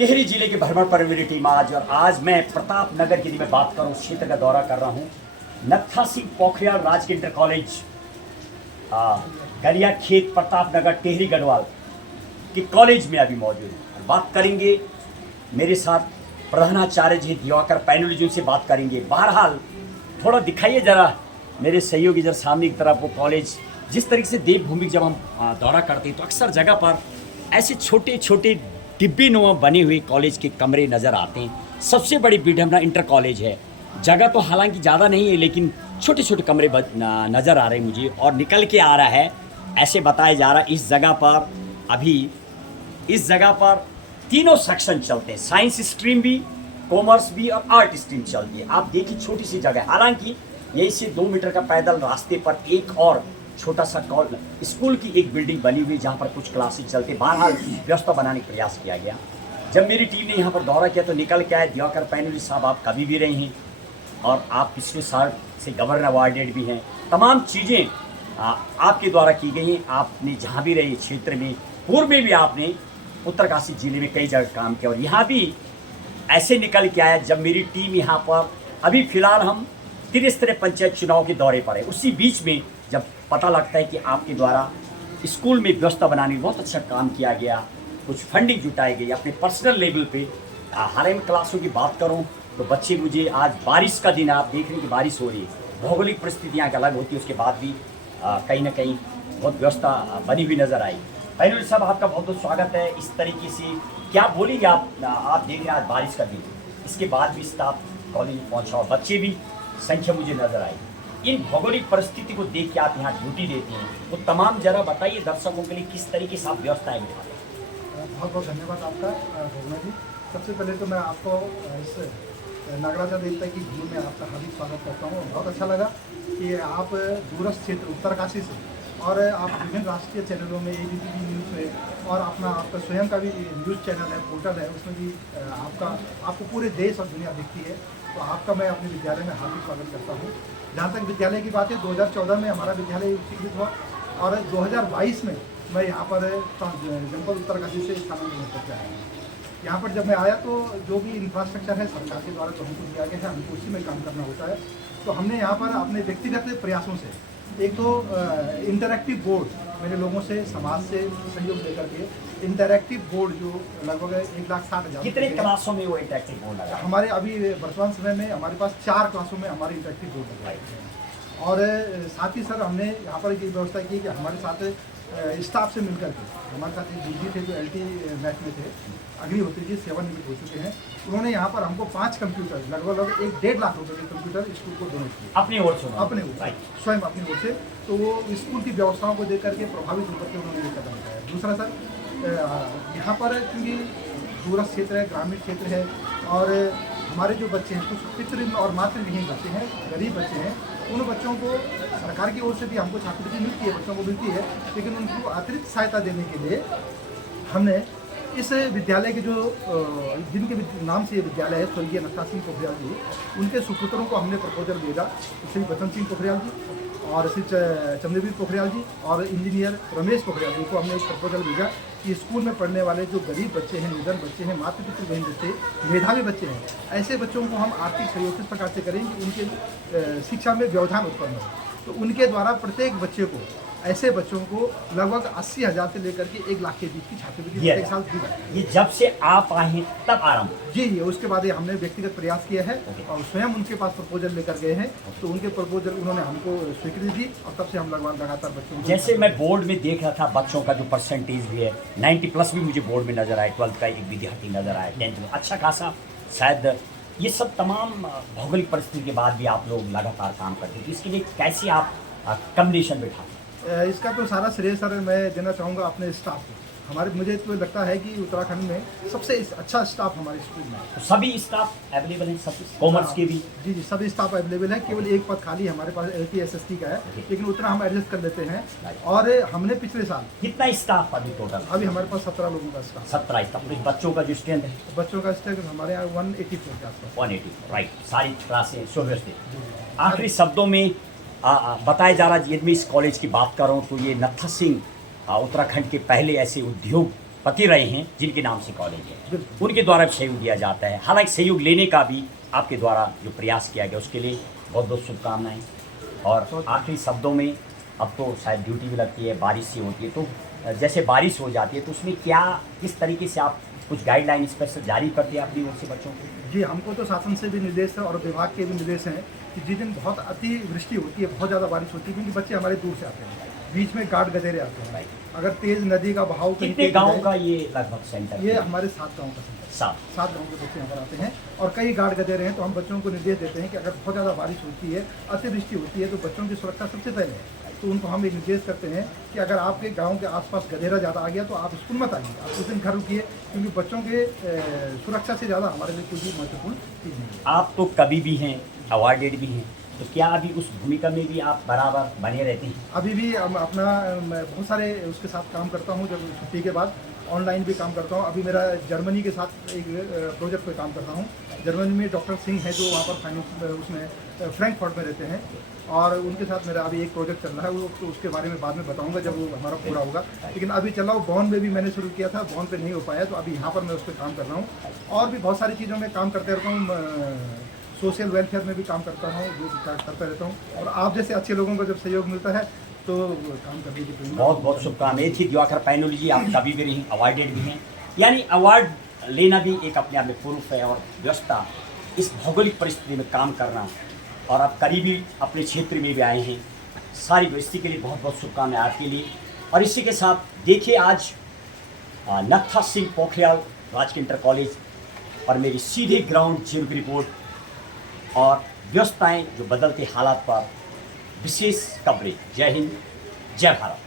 टिहरी जिले के भ्रमण पर मेरी टीम आज मैं प्रताप नगर की मैं बात करूं, क्षेत्र का दौरा कर रहा हूं। नत्था सिंह पोखरियाल राजकीय इंटर कॉलेज गलिया खेत प्रताप नगर टिहरी गढ़वाल के कॉलेज में अभी मौजूद है। बात करेंगे मेरे साथ प्रधानाचार्य जी दिवाकर पैनुली जी से बात करेंगे। बहरहाल थोड़ा दिखाइए जरा मेरे सहयोगी जरा सामने की तरफ वो कॉलेज। जिस तरीके से देवभूमि जब हम दौरा करते हैं तो अक्सर जगह पर ऐसे छोटे छोटे डिब्बे नुमा बने हुए कॉलेज के कमरे नज़र आते हैं। सबसे बड़ी विडम्बना इंटर कॉलेज है। जगह तो हालांकि ज़्यादा नहीं है लेकिन छोटे छोटे कमरे नज़र आ रहे हैं मुझे, और निकल के आ रहा है ऐसे बताया जा रहा है इस जगह पर अभी इस जगह पर तीनों सेक्शन चलते हैं, साइंस स्ट्रीम भी, कॉमर्स भी और आर्ट स्ट्रीम चलती है। आप देखिए छोटी सी जगह, हालांकि यहीं से 2 मीटर का पैदल रास्ते पर एक और छोटा सा स्कूल की एक बिल्डिंग बनी हुई जहाँ पर कुछ क्लासेस चलते। बहरहाल व्यवस्था बनाने का प्रयास किया गया। जब मेरी टीम ने यहाँ पर दौरा किया तो निकल के आए दिवाकर पैनुली साहब, आप कभी भी रहे हैं और आप पिछले साल से गवर्नर अवार्डेड भी हैं। तमाम चीज़ें आपके द्वारा की गई हैं। आपने जहाँ भी रहे क्षेत्र में, पूर्व में भी आपने उत्तरकाशी जिले में कई जगह काम किया और यहाँ भी ऐसे निकल के आया। जब मेरी टीम यहाँ पर अभी फ़िलहाल हम त्रिस्तरीय पंचायत चुनाव के दौरे पर है, उसी बीच में जब पता लगता है कि आपके द्वारा स्कूल में व्यवस्था बनाने में बहुत अच्छा काम किया गया, कुछ फंडिंग जुटाई गई अपने पर्सनल लेवल पे। हाल में क्लासों की बात करूं तो बच्चे मुझे आज बारिश का दिन, आप देख रहे हैं कि बारिश हो रही है, भौगोलिक परिस्थितियाँ की अलग होती है, उसके बाद भी कहीं ना कहीं बहुत व्यवस्था बनी हुई नज़र आई। पैनुली साहब आपका बहुत बहुत स्वागत है। इस तरीके से क्या बोलिए आप देख रहे हैं आज बारिश का दिन, इसके बाद भी स्टाफ कॉलेज में पहुँचा और बच्चे भी संख्या मुझे नज़र आई। इन भौगोलिक परिस्थिति को देख के आप यहाँ ड्यूटी देते हैं, वो तमाम जरा बताइए दर्शकों के लिए किस तरीके से आप व्यवस्थाएं बिठाते हैं। बहुत बहुत धन्यवाद आपका भोगना जी। सबसे पहले तो मैं आपको इस नागराजा देवता की भूमि में आपका हार्दिक स्वागत करता हूँ। बहुत अच्छा लगा कि आप दूरस्थ क्षेत्र उत्तरकाशी से और आप विभिन्न राष्ट्रीय चैनलों में ABP न्यूज़ में और आपका स्वयं का भी न्यूज़ चैनल है, पोर्टल है, उसमें भी आपको पूरे देश और दुनिया दिखती है। तो आपका मैं अपने विद्यालय में हार्दिक स्वागत करता हूँ। जहाँ तक विद्यालय की बात है, 2014 में हमारा विद्यालय स्वीकृत हुआ और 2022 में मैं यहाँ पर जनपद उत्तरकाशी से स्थानांतरित करके आया हूँ। यहाँ पर जब मैं आया तो जो भी इंफ्रास्ट्रक्चर है सरकार के द्वारा जो हमको दिया गया है, हमको उसी में काम करना होता है। तो हमने यहाँ पर अपने व्यक्तिगत प्रयासों से एक तो इंटरैक्टिव बोर्ड मैंने लोगों से, समाज से सहयोग लेकर के इंटरैक्टिव बोर्ड जो लगभग 1,60,000 कितने क्लासों में वो इंटरैक्टिव बोर्ड लगा? हमारे अभी वर्तमान समय में हमारे पास 4 क्लासों में हमारे इंटरैक्टिव बोर्ड लगाए हैं। और साथ ही सर हमने यहाँ पर एक व्यवस्था की कि हमारे साथ स्टाफ से मिलकर के, हमारे साथ एक जी थे जो LT मैथ में थे, अग्निहोत्री जी सेवानिवृत्त हो चुके हैं। उन्होंने यहाँ पर हमको 5 कंप्यूटर लगभग 1-1.5 लाख रुपये के कंप्यूटर स्कूल को डोनेट किए अपनी ओर से, अपने ओर स्वयं अपनी ओर से। तो वो स्कूल की व्यवस्थाओं को देख करके प्रभावित होकर के उन्होंने ये कदम उठाया। दूसरा सर यहाँ पर क्योंकि दूरस्थ क्षेत्र है, ग्रामीण क्षेत्र है और हमारे जो बच्चे हैं कुछ पितृ और मातृविहीन बच्चे हैं, गरीब बच्चे हैं, उन बच्चों को सरकार की ओर से भी हमको छात्रवृत्ति मिलती है, बच्चों को मिलती है, लेकिन उनको अतिरिक्त सहायता देने के लिए हमने इस विद्यालय के जो जिनके नाम से ये विद्यालय है, स्वर्गीय नत्था सिंह पोखरियाल जी, उनके सुपुत्रों को हमने प्रपोजल भेजा। श्री बचन सिंह पोखरियाल जी और श्री चंद्रवीर पोखरियाल जी और इंजीनियर रमेश पोखरियाल जी को हमने एक प्रपोजल भेजा कि स्कूल में पढ़ने वाले जो गरीब बच्चे हैं, निर्धन बच्चे हैं, मातृपितृविहीन बच्चे, मेधावी बच्चे हैं, ऐसे बच्चों को हम आर्थिक सहयोग किस प्रकार से करें कि उनके शिक्षा में व्यवधान उत्पन्न हो। तो उनके द्वारा प्रत्येक बच्चे को, ऐसे बच्चों को लगभग 80,000 से लेकर के 1 लाख के बीच की छात्रवृत्ति एक साल दी जाती है। ये जब से आप आए हैं तब आरंभ? जी, उसके बाद ये हमने व्यक्तिगत प्रयास किया है और स्वयं उनके पास प्रपोजल लेकर गए हैं। तो उनके प्रपोजल उन्होंने हमको स्वीकृति दी और तब से हम लगातार बच्चों को, जैसे मैं बोर्ड में देख रहा था बच्चों का जो परसेंटेज भी है 90+ भी मुझे बोर्ड में नजर आया, 12th का एक विद्यार्थी नजर आया, 10th में अच्छा खासा। शायद ये सब तमाम भौगोलिक परिस्थिति के बाद भी आप लोग लगातार काम करते हैं, तो इसके लिए कैसे आप कॉम्बिनेशन बिठाते हैं? इसका तो सारा श्रेय सर मैं देना चाहूँगा अपने स्टाफ को। मुझे तो लगता है कि उत्तराखंड में सबसे अच्छा स्टाफ हमारे स्कूल में है। तो सभी स्टाफ अवेलेबल हैं, सब कॉमर्स के भी? जी, सभी स्टाफ अवेलेबल है। केवल एक पद खाली हमारे पास LT SST का है, लेकिन उतना हम एडजस्ट कर लेते हैं। और हमने पिछले साल कितना स्टाफ अभी टोटल? अभी हमारे पास 17 लोगों का स्टाफ। 17 स्टाफ। बच्चों का जो स्ट्रेंथ है? बच्चों का स्ट्रेंथ हमारे यहाँ 184 के आसपास। 180, राइट। सारी क्लासें सुव्यवस्थित। आखिरी शब्दों में बताया जा रहा है, यदि मैं इस कॉलेज की बात कर रहा हूँ तो ये नत्था सिंह उत्तराखंड के पहले ऐसे उद्योग पति रहे हैं जिनके नाम से कॉलेज है, उनके द्वारा भी सहयोग दिया जाता है। हालांकि सहयोग लेने का भी आपके द्वारा जो प्रयास किया गया उसके लिए बहुत बहुत शुभकामनाएं। और आखिरी शब्दों में, अब तो शायद ड्यूटी भी लगती है, बारिश सी होती है, तो जैसे बारिश हो जाती है तो उसमें क्या किस तरीके से आप कुछ गाइडलाइन स्पेशल जारी करते हैं अपनी ओर से बच्चों को? जी, हमको तो शासन से भी निर्देश है और विभाग के भी निर्देश हैं कि जिस दिन बहुत अतिवृष्टि होती है, बहुत ज़्यादा बारिश होती है, क्योंकि बच्चे हमारे दूर से आते हैं, बीच में गाड गदेरे आते हैं। अगर तेज़ नदी का बहाव कहीं कितने तेज गाँव है, का ये लगभग सेंटर? ये हमारे 7 गाँव का सेंटर है। 7 गाँव के बच्चे यहाँ पर आते हैं और कई गाड गदेरे हैं। तो हम बच्चों को निर्देश देते हैं कि अगर बहुत ज़्यादा बारिश होती है, अतिवृष्टि होती है, तो बच्चों की सुरक्षा सबसे पहले है। तो उनको हम एक निर्देश करते हैं कि अगर आपके गांव के आसपास गधेरा ज़्यादा आ गया तो आप स्कूल मत आइए, आप उस दिन घर रुकिए, क्योंकि बच्चों के सुरक्षा से ज़्यादा हमारे लिए कोई भी महत्वपूर्ण चीज़ नहीं है। आप तो कवि भी हैं, अवार्डेड भी हैं, तो क्या अभी उस भूमिका में भी आप बराबर बने रहते हैं? अभी भी अपना मैं बहुत सारे उसके साथ काम करता हूँ, जब छुट्टी के बाद ऑनलाइन भी काम करता हूँ। अभी मेरा जर्मनी के साथ एक प्रोजेक्ट पे काम कर रहा हूँ। जर्मनी में डॉक्टर सिंह है जो वहाँ पर फाइनेंस उसमें फ्रैंकफर्ट में रहते हैं, और उनके साथ मेरा अभी एक प्रोजेक्ट चल रहा है। वो तो उसके बारे में बाद में बताऊंगा जब वो हमारा पूरा होगा। लेकिन अभी चल रहा हूँ, बॉन में भी मैंने शुरू किया था, बॉन पे नहीं हो पाया, तो अभी यहाँ पर मैं उस पर काम कर रहा हूँ। और भी बहुत सारी चीज़ों में काम करते रहता हूँ, सोशल वेलफेयर में भी काम करता हूँ, जो करता रहता हूँ। और आप जैसे अच्छे लोगों का जब सहयोग मिलता है तो काम करने की प्रेरणा। बहुत बहुत शुभकामनाएं थी। दिवाकर पैनुली जी, आप कवि भी रही, अवार्डेड भी हैं, यानी अवार्ड लेना भी एक अपने आप में प्रूफ है। और व्यवस्था इस भौगोलिक परिस्थिति में काम करना, और आप करीबी अपने क्षेत्र में भी आए हैं, सारी व्यवस्था के लिए बहुत बहुत शुभकामनाएं आपके लिए। और इसी के साथ देखिए, आज नत्था सिंह पोखरियाल राजकीय इंटर कॉलेज और मेरी सीधे ग्राउंड जीरो की रिपोर्ट और व्यवस्थाएं जो बदलते हालात पर विशेष कवरेज। जय हिंद, जय भारत।